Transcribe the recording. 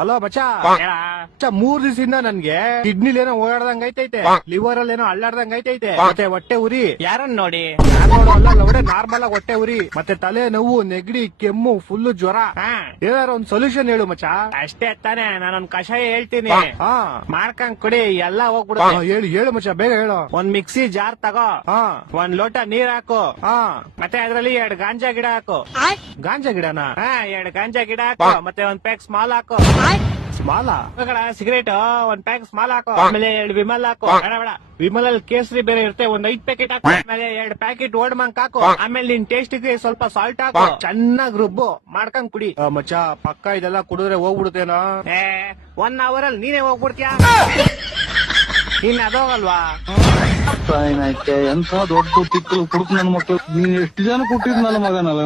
Hello ಮಚ್ಚಾ, ಮಚ್ಚಾ 3 ದಿವಸದಿಂದ ನನ್ಗೆ ಕಿಡ್ನಿಲಿ ಏನೋ ಓಡಾಡ್ದಂಗ್ ಐತೈತೆ, ಲಿವರ್ ಅಲ್ಲಿ ಏನೋ ಅಳ್ಳಾಡ್ದಂಗ್ ಐತೈತೆ, ಮತ್ತೆ ಹೊಟ್ಟೆ ಉರಿ. ಯಾರನ್ನ ನೋಡಿ? ಒಳ್ಳೆ ನಾರ್ಮಲ್ ಆಗಿ ಹೊಟ್ಟೆ ಉರಿ, ಮತ್ತೆ ತಲೆ ನೋವು, ನೆಗಡಿ, ಕೆಮ್ಮು, ಫುಲ್ ಜ್ವರ. ಏನಾರ ಒಂದ್ ಸೊಲ್ಯೂಷನ್ ಹೇಳು ಮಚ್ಚಾ. ಅಷ್ಟೇ ತಾನೆ, ನಾನೊಂದ್ ಕಷಾಯ ಹೇಳ್ತೀನಿ, ಹಾ ಮಾಡ್ಕೊಂಡ್ ಕುಡಿ, ಎಲ್ಲ ಹೋಗ್ಬಿಡುತ್ತೆ. ಹೇಳು ಮಚ್ಚಾ, ಬೇಗ ಹೇಳು. ಒಂದ್ ಮಿಕ್ಸಿ ಜಾರ್ ತಗೋ, ಒಂದ್ ಲೋಟ ನೀರ್ ಹಾಕು, ಮತ್ತೆ ಅದ್ರಲ್ಲಿ 2 ಗಾಂಜಾ ಗಿಡ ಹಾಕು. ಗಾಂಜಾ ಗಿಡನ? 2 ಗಾಂಜಾ ಗಿಡ ಹಾಕು, ಮತ್ತೆ ಒಂದ್ ಪ್ಯಾಕ್ ಸ್ಮಾಲ್ ಹಾಕು. ಸ್ಮಾಲ? ಸಿಗರೇಟ್ ಒಂದ್ ಪ್ಯಾಕ್ ಸ್ಮಾಲ್ ಹಾಕು, ಆಮೇಲೆ 2 ವಿಮಲ್ ಹಾಕು. ಬೇಡ, ವಿಮಲ್ ಅಲ್ಲಿ ಕೇಸರಿ ಬೇರೆ ಇರುತ್ತೆ, ಒಂದ್ 5 ಪ್ಯಾಕೆಟ್ ಹಾಕು. ಆಮೇಲೆ 2 ಪ್ಯಾಕೆಟ್ ಓಡ್ಮಂಕ್ ಹಾಕು. ಆಮೇಲೆ ನಿನ್ ಟೇಸ್ಟ್ ಗೆ ಸ್ವಲ್ಪ ಸಾಲ್ಟ್ ಹಾಕು. ಚೆನ್ನಾಗ್ ರುಬ್ಬು, ಮಾಡ್ಕೊಂಡ್ ಕುಡಿ. ಮಚ್ಚಾ ಪಕ್ಕ ಇದೆಲ್ಲ ಕುಡಿದ್ರೆ ಹೋಗ್ಬಿಡುತ್ತೇನೋ? 1 hour ಅಲ್ಲಿ ನೀನೇ ಹೋಗ್ಬಿಡ್ತೀಯ. ಇನ್ ಅದೋಗಲ್ವಾ? ಎಂತ ದೊಡ್ಡ ತಿಕ್ಕಲು ಕುಡುಕ್ ನನ್ನ ಮಕ್ಕಳು. ನೀನ್ ಎಷ್ಟು ಜನ ಕೊಟ್ಟಿದ್ ನನ್ನ ಮಗನಲ್ಲ.